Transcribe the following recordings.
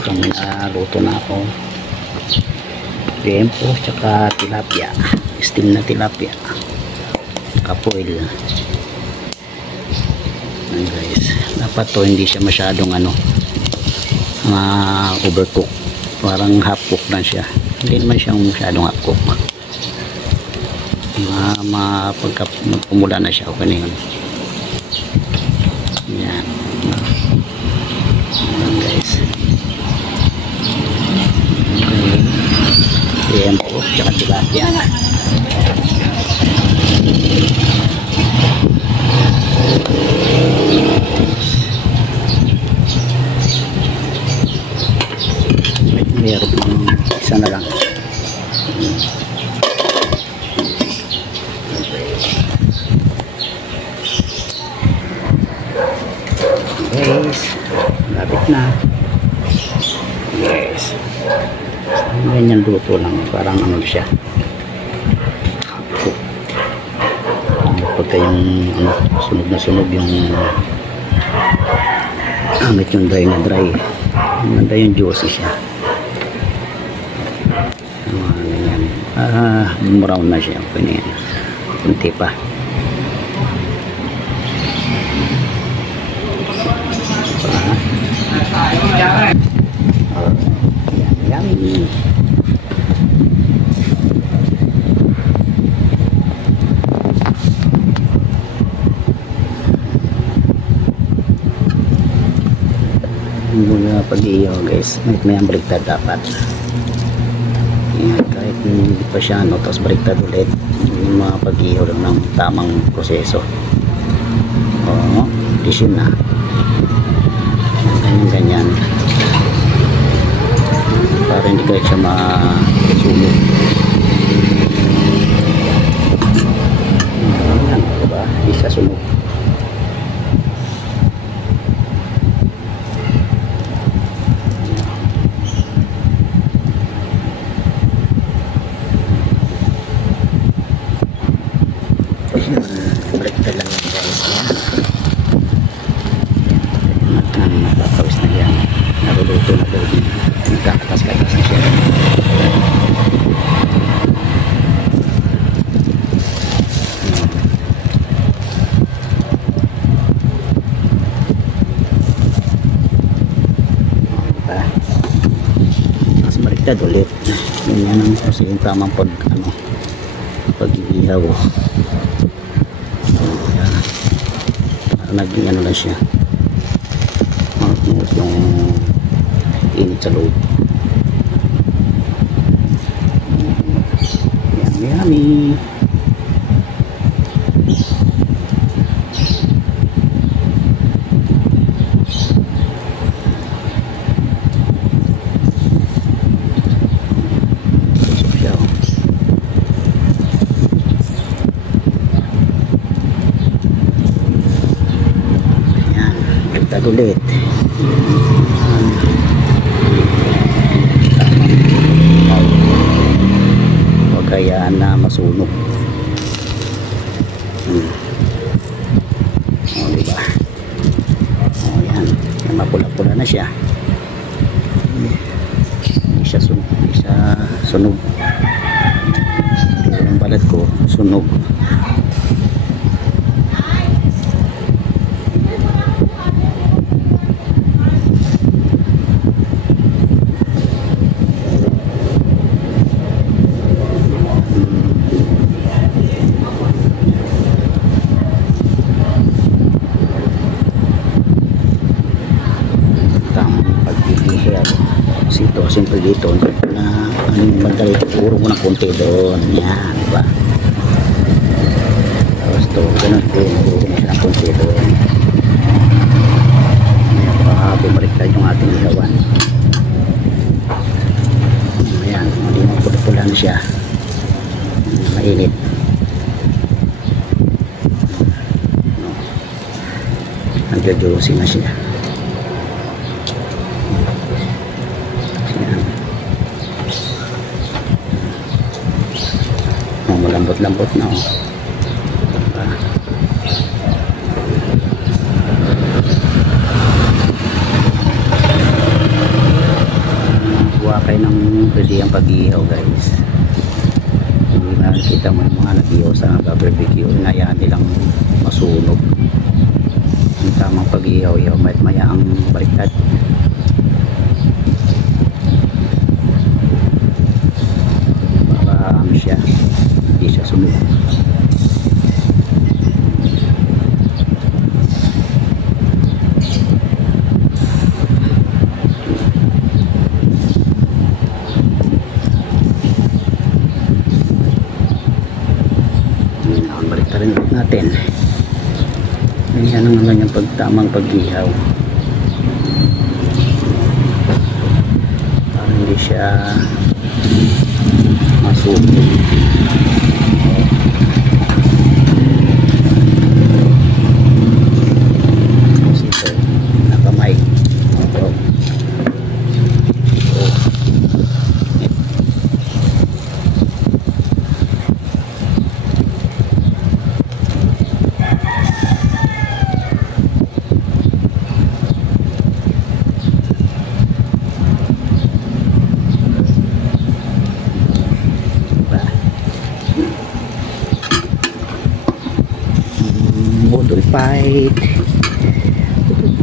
Itong naluto na ako. Tempo, tsaka tilapia. Steam na tilapia. Kapoil. Ayan guys. Dapat to hindi siya masyadong overcook. Parang half cook lang siya. Hindi naman siyang masyadong half cook. Pagka pumula na siya, okay na yun. Yan. Ayan guys. Okay. Tempo, tsaka tilapia. Meron pang isa na lang. Guys, lapit na. Yes. Ganyan luto lang, parang siya. Pagka yung sunog na sunog yung amit yung dry na dry. Ganda yung juicy siya. Brown na siya. Okay na yan. Kunti pa. Yummy. Mula pag-iiyaw guys, may baliktad dapat. Yan, kahit hindi pa siya tapos baliktad ulit, yung mga pag-iiyaw lang ng tamang proseso. Oo, disin na ganyan para hindi kahit siya masunog. Yan, diba? Hindi siya sunog. Baliktad lang yung guys niya. Napapawis na yan. Naruluto na daw din. Nagkakatas-katas na siya. Mas baliktad ulit. Yan ang kasi yung tamang pag-iihaw. Naging lang siya. Yung init sa loob. Yummy. Ulit huwag kayaan na masunog. Diba? Yan mapula-pula na siya. Hindi siya sunog. Yung balat ko sunog. Siyempre dito na yung bandali, puro mo ng konti doon. Yan, diba? Tapos ito, ganun po, puro mo siya ng konti doon. Ayan, baka bumaliktad yung ating ihawan. Ayan, hindi mo pula-pula na siya. Mainit. Nagjo-juicy na siya. Malambot-lambot na kayo ng pwede ang pag-ihaw guys. Hindi nakikita mo yung mga nag-ihaw sa barbecue, inayaan nilang masunog. Ang tamang pag-ihaw maya ang baliktad. Para siya hindi siya sunog. Rin natin yan ang naman yung tamang pag-ihaw para hindi siya masunog. Ito nakamay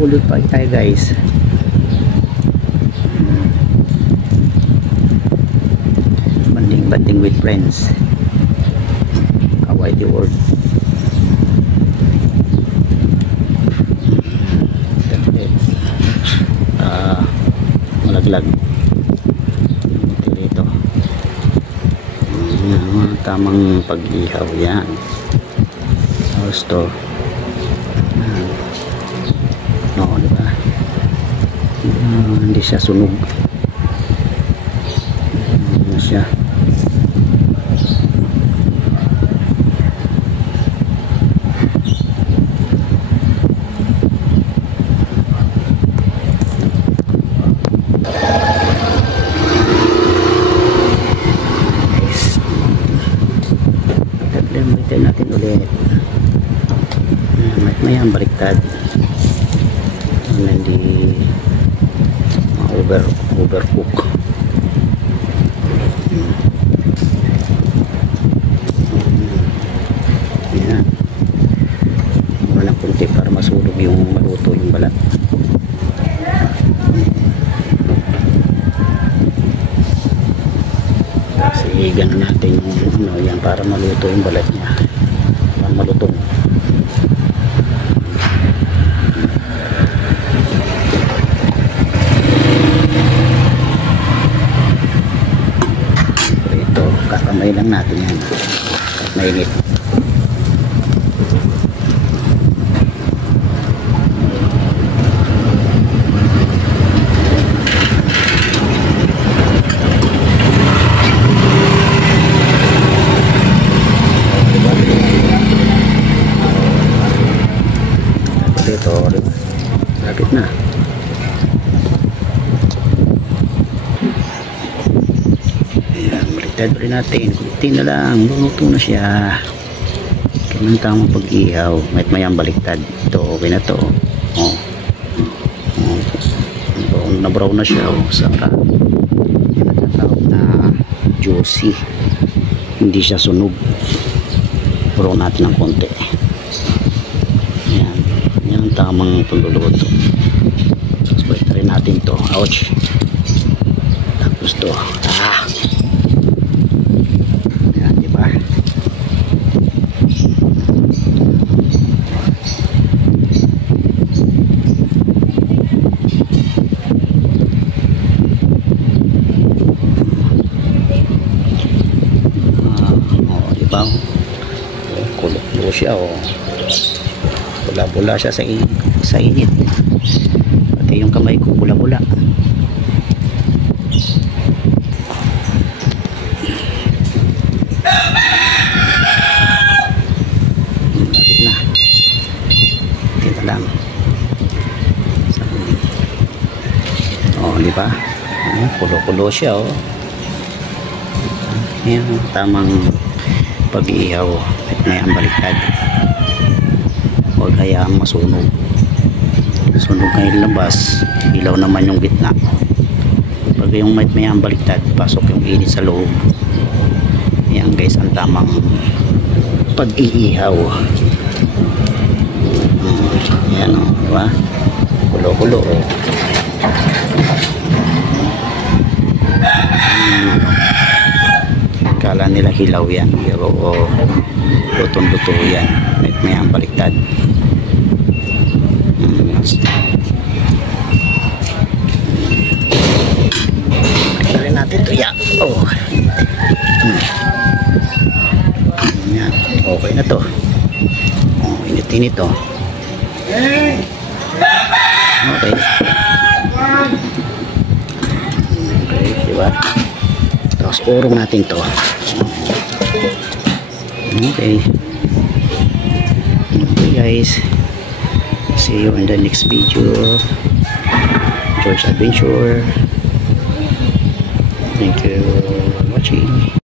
Budol fight tayo guys. Banding with friends, kaway the word. Malaglag dito. Tamang pag-ihaw yan. Gusto no, diba? Hindi siya sunog. Ano siya? Guys, gamitin natin ulit. May ang baliktad. Hindi overcook. Yan. Walang kunti para masunog yung maluto yung balat. Kasi ganun natin yung yan para maluto yung balat niya. Para malutong. Kakamay lang natin yan at mainit. Dito, lapit na. Rin natin, kunti na lang, luluto na siya. Kaya tamang pag-ihaw, mayang baliktad. Ito, okay na to. Na-brown na siya. Sarap. Yan ang tawag na juicy. Hindi siya sunog. Brown natin ng konti. Yan. Yan ang tamang pagluluto. Tapos baliktad rin natin to. Ouch. Tapos to. Kulot siya, bula-bula siya sa init. Pati yung kamay ko bula-bula. Lapit na. Tingnan lang. Di ba? Kulo-kulo siya, Yan, tamang pag-iihaw at may ang baliktad. Huwag hayaang masunog. Sunog ngayon labas, ilaw naman yung gitna. Pag yung may ang baliktad, pasok yung init sa loob. Yan guys, ang tamang pag-iihaw. Yan o, diba? Kulo-kulo o. Kala nila hilaw yan, pero lutong-luto yan. May ang baliktad. Rin natin ito yan. Oh. Yan. Okay na to. Oh, init-init to. Okay. Okay, diba? Tapos urong natin to. Okay. Okay guys. See you in the next video. George Adventure. Thank you for watching.